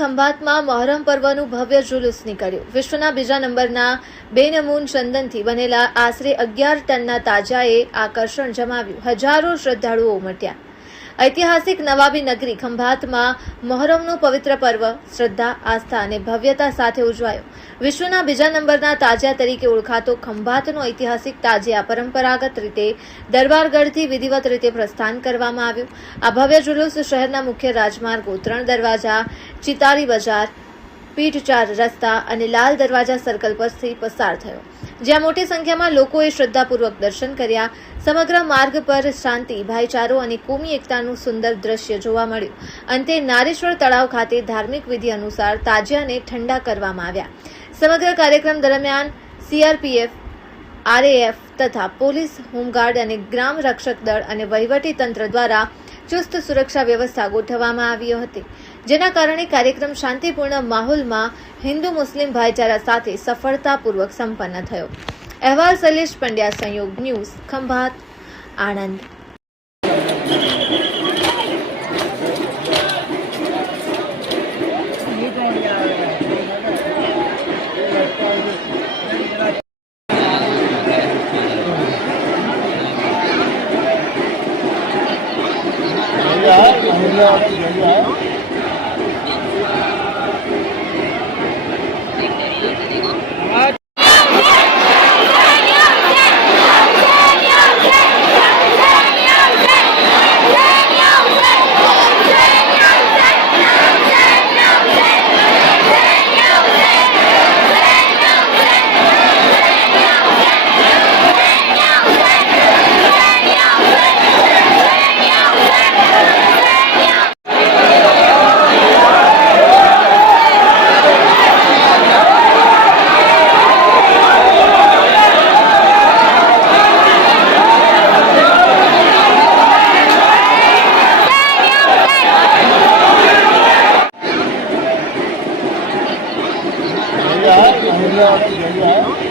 ખંભાતમાં મહોરમ પર્વનું ભવ્ય જુલુસ નીકળ્યું। વિશ્વના બીજા નંબરના બેનમૂન ચંદનથી બનેલા આશરે 11 ટનના તાજાએ આકર્ષણ જમાવ્યું। હજારો શ્રદ્ધાળુઓ ઉમટ્યા। ઐતિહાસિક નવાબી નગરી ખંભાતમાં મહોરમનું પવિત્ર પર્વ શ્રદ્ધા, આસ્થા અને ભવ્યતા સાથે ઉજવાયો। વિશ્વના બીજા નંબરના તાજિયા તરીકે ઓળખાતો ખંભાતનો ઐતિહાસિક તાજિયા પરંપરાગત રીતે દરબારગઢથી વિધિવત રીતે પ્રસ્થાન કરવામાં આવ્યું। આ ભવ્ય જુલુસ શહેરના મુખ્ય રાજમાર્ગો 3 દરવાજા, ચિતારી બજાર, પીઠ 4 રસ્તા અને લાલ દરવાજા સર્કલ પરથી પસાર થયો, જ્યાં મોટી સંખ્યામાં લોકોએ શ્રદ્ધાપૂર્વક દર્શન કર્યા। સમગ્ર માર્ગ પર શાંતિ, ભાઈચારો અને કોમી એકતાનું સુંદર દ્રશ્ય જોવા મળ્યું। અંતે નારેશ્વર તળાવ ખાતે ધાર્મિક વિધિ અનુસાર તાજિયાને ઠંડા કરવામાં આવ્યા। સમગ્ર કાર્યક્રમ દરમિયાન સીઆરપીએફ, આરએએફ તથા પોલીસ, હોમગાર્ડ અને ગ્રામ રક્ષક દળ અને વહીવટી તંત્ર દ્વારા ચુસ્ત સુરક્ષા વ્યવસ્થા ગોઠવવામાં આવી હતી, જેના કારણે કાર્યક્રમ શાંતિપૂર્ણ માહોલમાં હિન્દુ મુસ્લિમ ભાઈચારા સાથે સફળતાપૂર્વક સંપન્ન થયો। અહેવાલ શૈલેષ પંડ્યા, સંયોગ ન્યૂઝ, ખંભાત, આણંદ। Yeah.